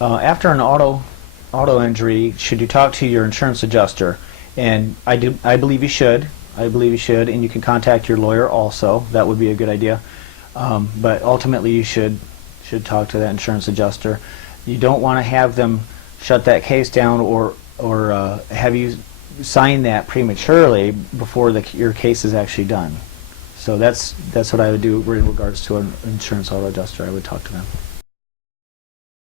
After an auto injury, should you talk to your insurance adjuster? And I believe you should. I believe you should, and you can contact your lawyer also. That would be a good idea. But ultimately, you should talk to that insurance adjuster. You don't want to have them shut that case down or have you sign that prematurely before your case is actually done. So that's what I would do in regards to an insurance auto adjuster. I would talk to them.